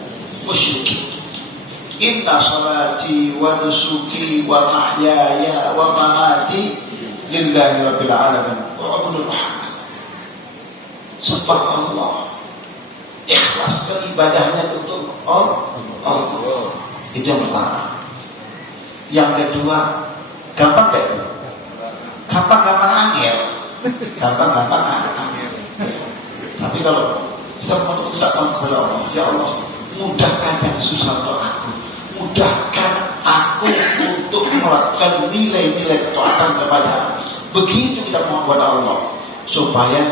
musyrikin. Inna salati wa nusuki wa mahyaya wa mamati lillahi rabbil alamin wa ubudur rahman. Sembah Allah, ikhlaskan ibadahnya untuk Allah. Itu yang pertama. Yang kedua, gampang gak itu? Gampang-gampang angel. Gampang-gampang angel. Tapi kalau kita datang kepada Allah, ya Allah, mudahkan yang susah untuk aku. Mudahkan aku untuk melakukan nilai-nilai ketaatan kepada. Begitu kita mohon kepada Allah, supaya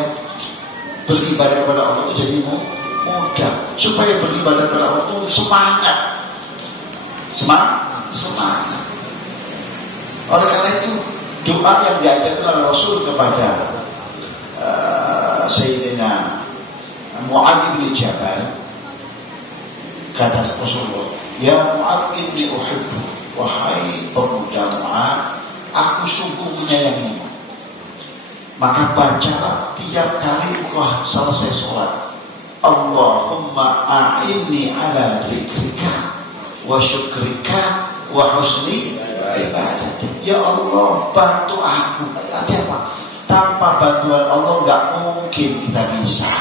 beribadah kepada Allah itu jadi mudah. Supaya beribadah kepada Allah itu semangat. Oleh karena itu, doa yang diajarkan oleh Rasul kepada Sayyidina Mu'adz bin Jabal, kata Rasulullah, "Ya Mu'adz inni uhibbu." Wahai pemuda Mu'adz, aku sungguh menyayangimu. Maka bacalah tiap kali engkau selesai sholat, Allahumma a'inni ala dzikrika wa syukrika wa husni ibadah. Ya Allah, bantu aku. Artinya apa? Tanpa bantuan Allah nggak mungkin kita bisa.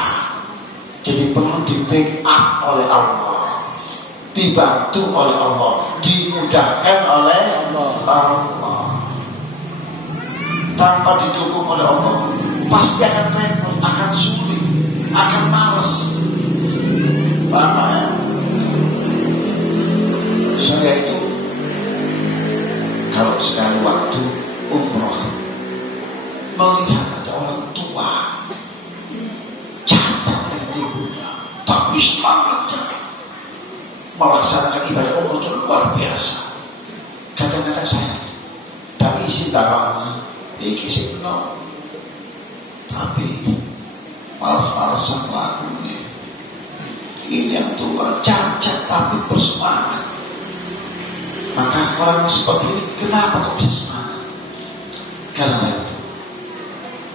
Jadi perlu di backup oleh Allah, dibantu oleh Allah, dimudahkan oleh Allah. Tanpa didukung oleh Allah, pasti akan repot, akan sulit, akan males. Paham ya? Saya itu kalau sekali waktu umroh melihat ada orang tua cacat dari ibunya, tapi semangatnya melaksanakan ibadah umroh itu luar biasa. Kadang-kadang saya tak isi tawaran, iki sih no, tapi malas-malasan lakunya. Ini yang tua cacat tapi bersemangat. Maka orang seperti ini kenapa kok bisa semangat? Karena itu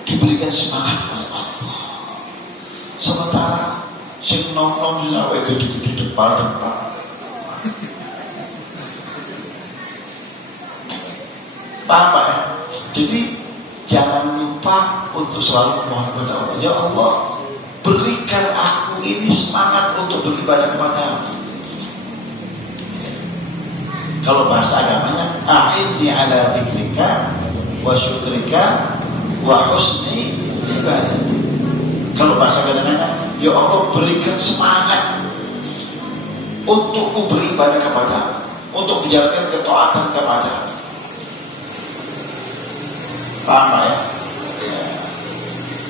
diberikan semangat oleh Allah. Sementara sing nongkrong lawe gede-gede depan. Paham ya? Jadi jangan lupa untuk selalu mohon kepada Allah. Ya Allah, berikan aku ini semangat untuk beribadah kepadamu. Kalau bahasa agamanya, a'inni ala dzikrika wa syukrika wa husni ibadati. Kalau bahasa agamanya, ya Allah berikan semangat untukku beribadah kepadamu, untuk menjalankan ketaatan kepadamu. Paham ya?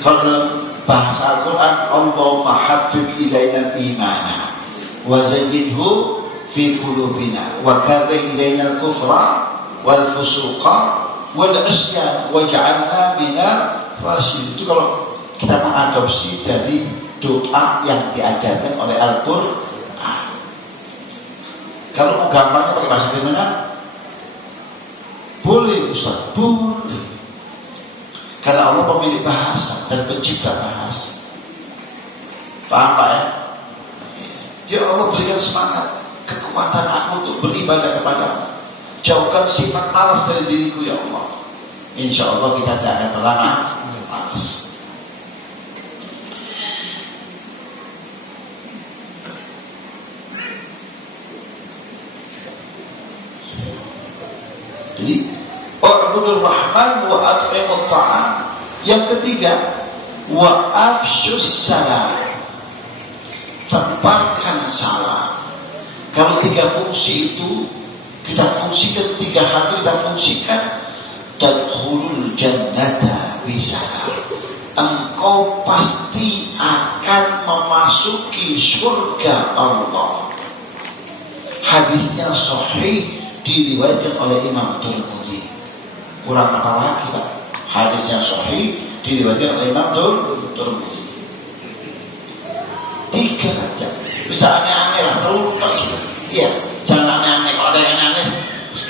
Kalau dalam bahasa Al-Quran, Allahumma habbib ilaina al-imana wa zayyidhu fi qulubina wa karrih ilaina al-kufra wal fusuqa wal isyan waj'alna minal rasyidin. Itu kalau kita mengadopsi dari doa yang diajarkan oleh Al-Quran. Kalau mau gampangnya pakai bahasa gimana? Boleh Ustaz, boleh. Karena Allah pemilik bahasa dan pencipta bahasa. Paham Pak ya? Ya Allah berikan semangat, kekuatan aku untuk beribadah kepadamu. Jauhkan sifat malas dari diriku ya Allah. Insya Allah kita tidak akan pernah malas. Jadi U'budur Rahman wa at'imut ta'am. Yang ketiga, wa afsyus salam. Tebarkan salam. Kalau tiga fungsi itu kita fungsikan, tiga hal itu kita fungsikan, tadkhulul jannata bisalam. Engkau pasti akan memasuki surga Allah. Hadisnya sahih, diriwayatkan oleh Imam Tirmidzi. Kurang apa lagi Pak? Hadisnya sahih, diriwayatkan oleh Imam Tirmidzi. Tiga saja. Bisa aneh-aneh lah, terus iya, jangan aneh-aneh. Kalau ada yang aneh,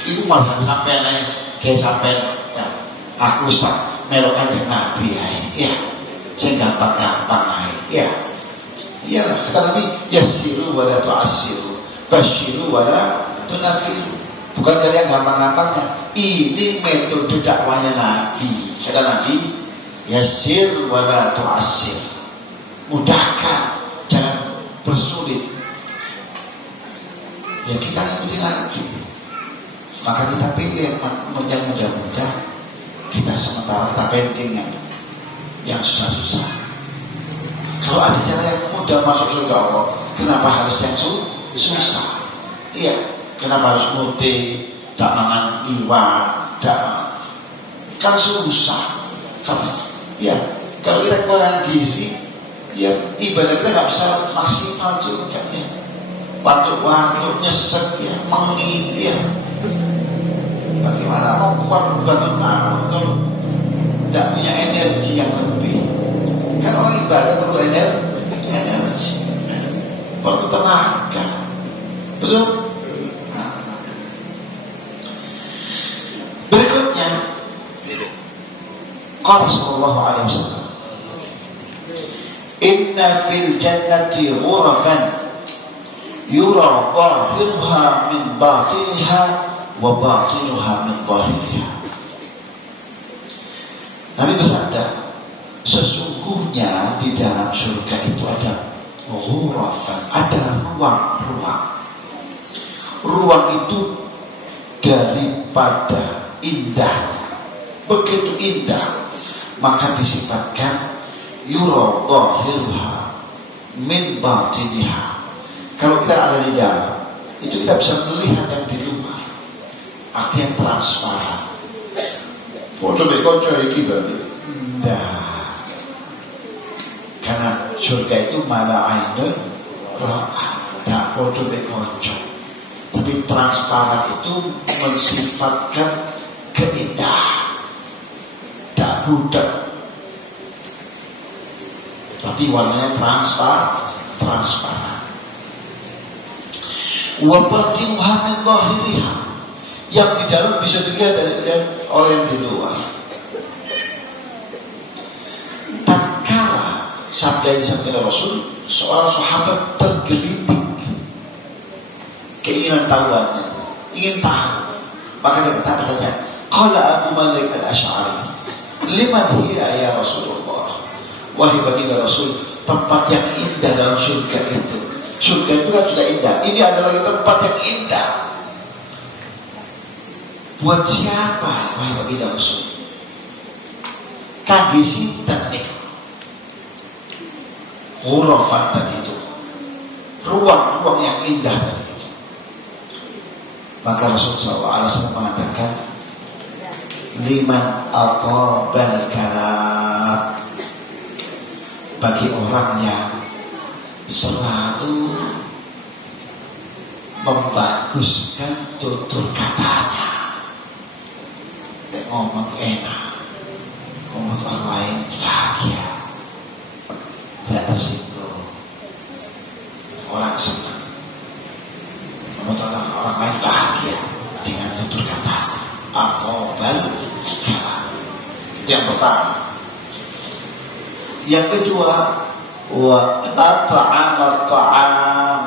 itu malah sampai aneh, kayak sampai ya, aku Ustaz melokan yang Nabi ya, saya gampang-gampang ya. Iyalah, kata Nabi, yassiru wala tu'assiru, basyiru wala tunafiru. Bukan dari yang gampang-gampangnya. Ini metode dakwanya Nabi. Kata Nabi, yassir wala tu'assir. Mudahkan, jangan bersulit. Ya kita ikuti Nabi. Maka kita pilih yang mudah-mudah. Kita sementara kita pending yang susah-susah. Kalau ada cara yang mudah masuk surga Allah, kenapa harus yang susah? Iya. Kenapa harus muti, tak mangan iwan, kan susah. Ya, kalau kita kurang gizi, ya ibadah kita nggak bisa maksimal juga ya. Waktu nyesek ya, mengi ya. Bagaimana mau kuat bangun malam kalau tidak punya energi yang lebih? Kan orang ibadah perlu energi, perlu tenaga, betul? Berikutnya, qala sallallahu alaihi wasallam, inna fil jannati ghurafan yura zahiruha min batiniha wa batinuha min zahiriha. Nabi bersabda, sesungguhnya di dalam surga itu ada ghurafan, ada ruang-ruang. Ruang itu daripada indahnya, begitu indah, maka disifatkan yura dhahirha min batiniha. Kalau kita ada di dalam, itu kita bisa melihat yang di luar, artinya transparan. Foto bekonco iki berarti indah, karena surga itu mala ainun ra'at, tak foto bekonco. Tapi transparan itu mensifatkan keindahan, tak budak, tapi warnanya transparan. Wa batinuha min dhahiriha, yang di dalam bisa dilihat oleh yang di luar. Tatkala sabda yang disampaikan Rasul, seorang sahabat tergelitik keinginan tahuannya, ingin tahu. Maka dia kata saja, qala Abu Malik al-Asy'ari, liman hiya ya Rasulullah? Wahai baginda Rasul, tempat yang indah dalam surga itu. Surga itu kan sudah indah, ini adalah tempat yang indah. Buat siapa, wahai baginda Rasul? Kaki sinten nih? Ghurafat tadi itu, ruang-ruang yang indah tadi itu. Maka Rasulullah SAW mengatakan, liman atabal kalam, bagi orang yang selalu membaguskan tutur katanya. Ngomong enak, ngomong orang lain bahagia, tidak tersinggung, orang senang, ngomong orang lain bahagia dengan tutur katanya. Aqobal kalam, itu yang pertama. Yang kedua, wa at'ama ta'am,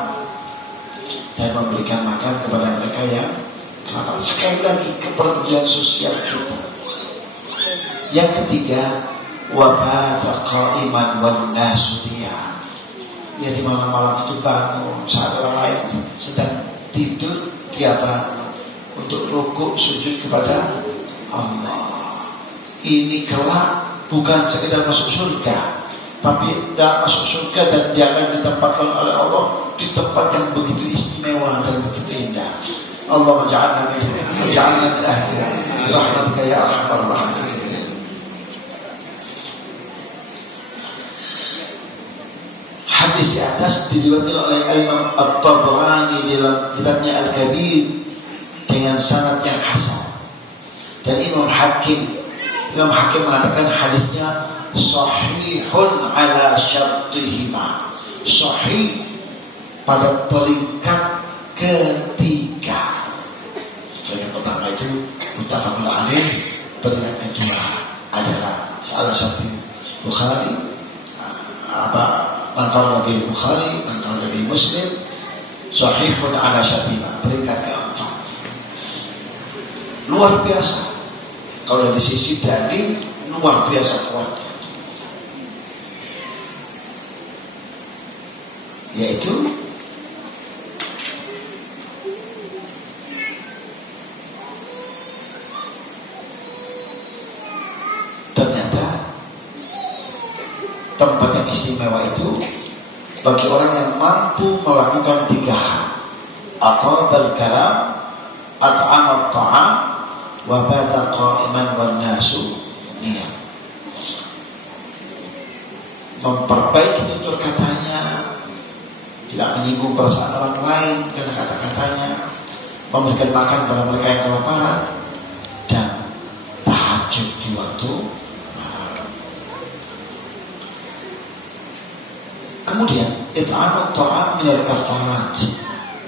dan memberikan makan kepada mereka yang lapar. Sekali lagi kepedulian sosial kita. Yang ketiga, wa bata qa'iman wan nasu diya, ya di malam-malam itu bangun saat orang lain sedang tidur, dia bangun untuk rukuk sujud kepada Allah. Ini kelak bukan sekedar masuk surga, tapi dah masuk surga dan dia akan ditempatkan oleh Allah di tempat yang begitu istimewa dan begitu indah. Allah ja'alna min ahliha rahmatika ya arhamar rahimin. Hadis di atas diriwayatkan oleh Imam At-Tabrani dalam kitabnya Al-Kabir dengan sanad yang hasan, dan Imam Hakim mengatakan hadisnya sahihun ala syartihima, sahih pada peringkat ketiga. Yang pertama itu muttafaqun alaih, peringkat kedua adalah ala syarti Bukhari, man farada bi Bukhari, man farada bi Muslim, sahihun ala syartihima, peringkat keempat. Luar biasa. Kalau dari sisi dalil luar biasa kuatnya, yaitu ternyata tempat yang istimewa itu bagi orang yang mampu melakukan 3 hal: atabal kalam, at'ama ta'am, wa bata qa'iman wan nasu niyam. Memperbaiki tutur katanya, tidak menyinggung perasaan orang lain dengan kata-katanya, memberikan makan kepada mereka yang kelaparan, dan tahajud di waktu malam. Kemudian it'amu ta'am min al-kafarat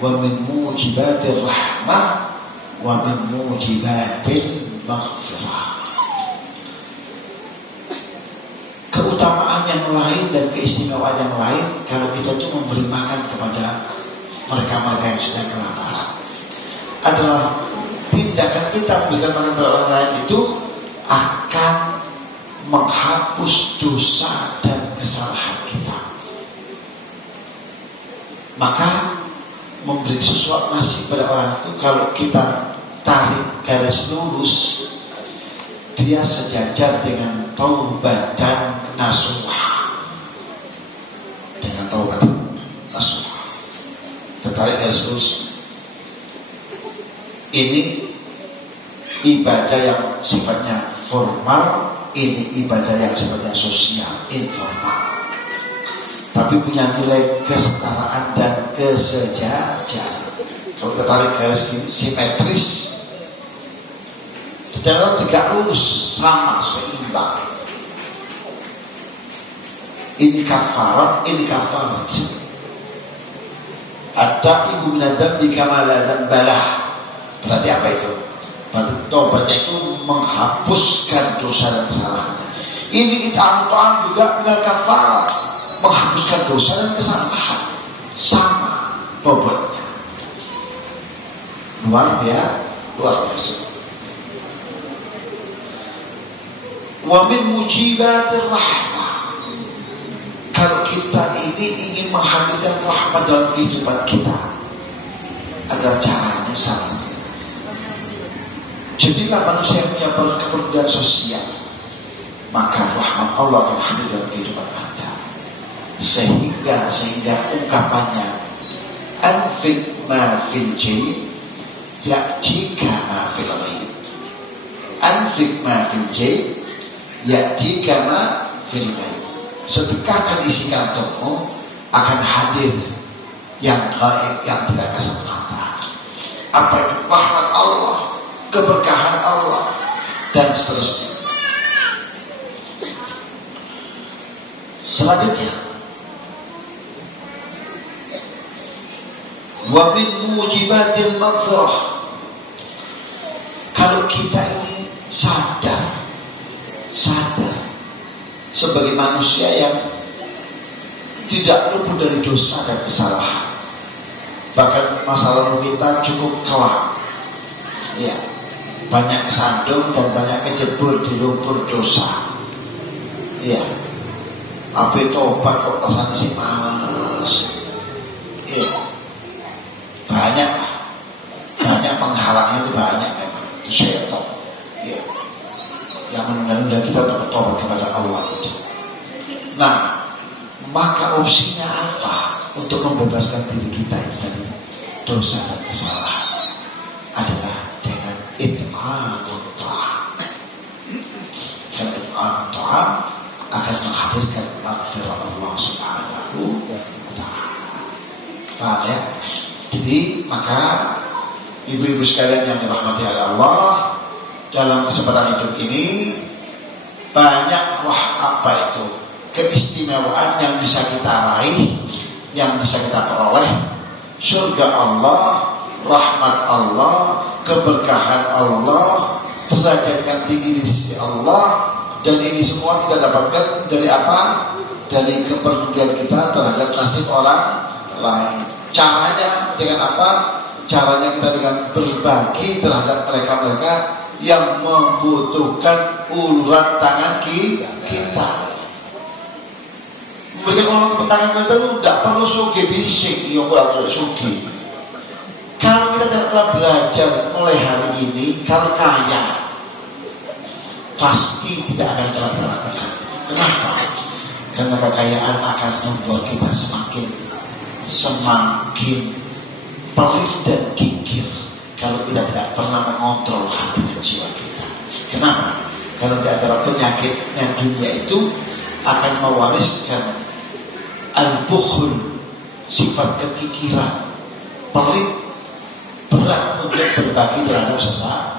wa min mujibatir rahmah wa min mujibatil maghfirah. Keutamaan yang lain dan keistimewaan yang lain kalau kita itu memberi makan kepada mereka-mereka yang sedang kelaparan adalah tindakan kita memberikan makan kepada orang lain itu akan menghapus dosa dan kesalahan kita. Maka memberi sesuatu ngasih pada orang itu, kalau kita tarik garis lurus, dia sejajar dengan taubatan nasuha. Dengan taubatan nasuha. Tertarik garis lurus. Ini ibadah yang sifatnya formal, ini ibadah yang sifatnya sosial, informal. Tapi punya nilai kesetaraan dan kesejajaran. Kalau kita tarik garis ini simetris, dalam tegak lurus, sama, seimbang. Ini kafarat, ini kafarat. At-taibu minadz dzambi kama la dzambalah. Berarti apa itu? Berarti tobatnya itu menghapuskan dosa dan kesalahannya. Ini it'am juga minal kafarat, menghapuskan dosa dan kesalahan. Sama bobotnya. Luar biasa. Wa min mujibatir rahmah. Kalau kita ini ingin menghadirkan rahmat dalam kehidupan kita, ada caranya sama. Jadilah manusia yang punya kepedulian sosial, maka rahmat Allah akan hadir dalam kehidupan Anda. Sehingga ungkapannya anfiq ma fil jayb ya'tika ma fil ghaib. Anfiq ma fil jayb ya'tika ma fil ghaib. Sedekahkan isi kantongmu, akan hadir yang gaib, yang tidak kasat mata. Apa itu? Rahmat Allah, keberkahan Allah, dan seterusnya. Selanjutnya, wa min mujibatil maghfirah. Kalau kita ini sadar sebagai manusia yang tidak luput dari dosa dan kesalahan, bahkan masa lalu kita cukup kelam, ya, banyak kesandung dan banyak kejebur di lumpur dosa, ya. Apa itu obat kok rasanya sih males, ya. Banyak penghalangnya itu, banyak memang. Itu syaitan, ya, yang menunda kita untuk bertobat kepada Allah itu. Nah, maka opsinya apa untuk membebaskan diri kita itu dari dosa dan kesalahan? Adalah dengan it'amut ta'am. Karena it'amut ta'am akan menghadirkan maghfirah Allah Subhanahu wa ta'ala. Paham ya? Jadi maka ibu-ibu sekalian yang dirahmati oleh Allah, dalam kesempatan hidup ini banyak keistimewaan yang bisa kita raih, yang bisa kita peroleh. Surga Allah, rahmat Allah, keberkahan Allah, derajat yang tinggi di sisi Allah, dan ini semua kita dapatkan dari apa? Dari kepedulian kita terhadap nasib orang lain. Caranya dengan apa? Caranya kita dengan berbagi terhadap mereka-mereka yang membutuhkan uluran tangan kita. Memberikan uluran tangan kita itu tidak perlu sugi bisik, yang kurang sugi. Kalau kita tidak pernah belajar mulai hari ini, kalau kaya, pasti tidak akan pernah melakukan. Kenapa? Karena kekayaan akan membuat kita semakin pelit dan gigir. Kalau kita tidak pernah mengontrol hati dan jiwa kita. Kenapa? Karena di antara penyakitnya dunia itu akan mewariskan al-bukhul, sifat kekikiran, pelit, berat untuk berbagi terhadap sesama.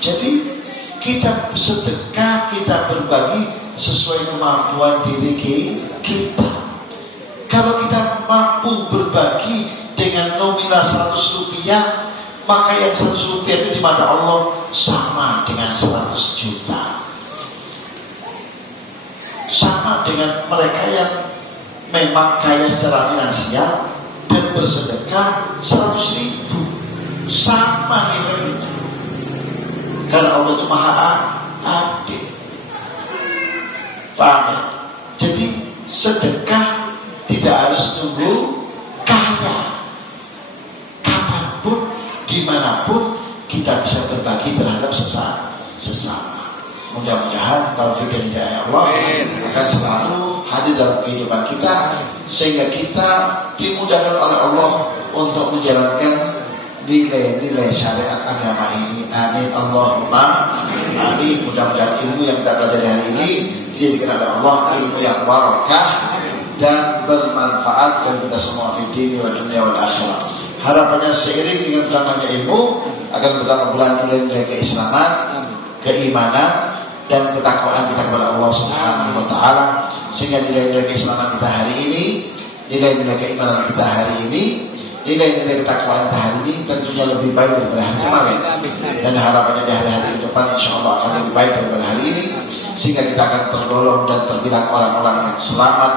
Jadi kita sedekah, kita berbagi sesuai kemampuan diri kita. Kalau kita mampu berbagi dengan nominal 100 rupiah, maka yang 100 rupiah itu di mata Allah sama dengan 100 juta. Sama dengan mereka yang memang kaya secara finansial dan bersedekah 100 ribu. Sama nilainya. Karena Allah itu maha adil. Paham ya? Jadi sedekah tidak harus tunggu kaya. Kapanpun, dimanapun kita bisa berbagi terhadap sesama. Mudah-mudahan taufik dan hidayah Allah akan selalu hadir dalam kehidupan kita, sehingga kita dimudahkan oleh Allah untuk menjalankan nilai-nilai syariat agama ini. Amin Allahumma amin. Mudah-mudahan ilmu yang kita pelajari hari ini dijadikan oleh Allah ilmu yang barakah dan bermanfaat bagi kita semua fi dini wa dunia wal akhirah. Harapannya seiring dengan bertambahnya ilmu akan bertambah pula nilai-nilai keislaman, keimanan dan ketakwaan kita kepada Allah Subhanahu wa taala, sehingga nilai-nilai keislaman kita hari ini, nilai-nilai keimanan kita hari ini, nilai-nilai ketakwaan kita hari ini tentunya lebih baik daripada hari kemarin, dan harapannya di hari-hari ke depan insyaallah akan lebih baik daripada hari ini, sehingga kita akan tergolong dan terbilang orang-orang yang selamat,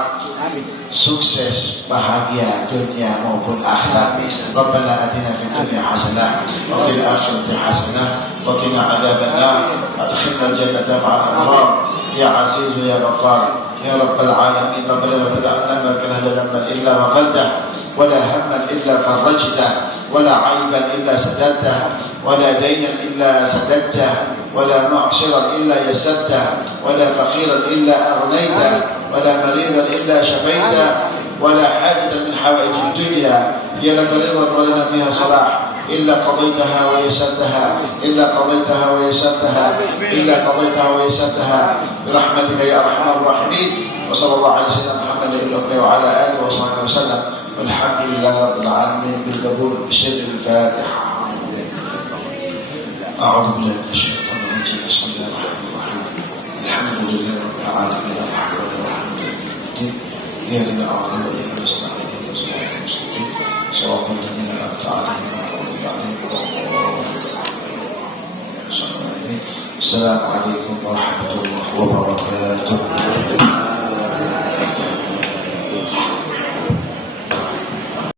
sukses, bahagia dunia maupun akhirat. Rabbana atina fid dunya hasanah wa fil akhirati hasanah wa qina adzabannar. Adkhilna al-jannata ma'al abrar ya aziz ya ghaffar ya rabbal alamin. Rabbana la tad'alna kana dhanban illa ghafaltah wa la hamman illa farajtah wa la 'aiban illa sadatah wa la daynan illa sadattah wa la mu'siran illa yassartah wa la faqiran illa aghnaytah ولا مريضا إلا شفيته ولا حاجة من حوائج الدنيا هي لك رضا ولنا فيها صلاح إلا قضيتها ويسرتها إلا قضيتها ويسرتها إلا قضيتها ويسرتها برحمتك يا أرحم الراحمين. وصلى الله على سيدنا محمد وعلى آله وصحبه وسلم والحمد لله رب العالمين بالقبول بسر الفاتحة. أعوذ بالله من الشيطان الرجيم. بسم الله الرحمن الرحيم. الحمد لله رب العالمين الرحمن الرحيم يا لنا أعلم وإياك نستعين اهدنا الصراط المستقيم صراط الذين أنعمت عليهم غير المغضوب عليهم. السلام عليكم ورحمة الله وبركاته.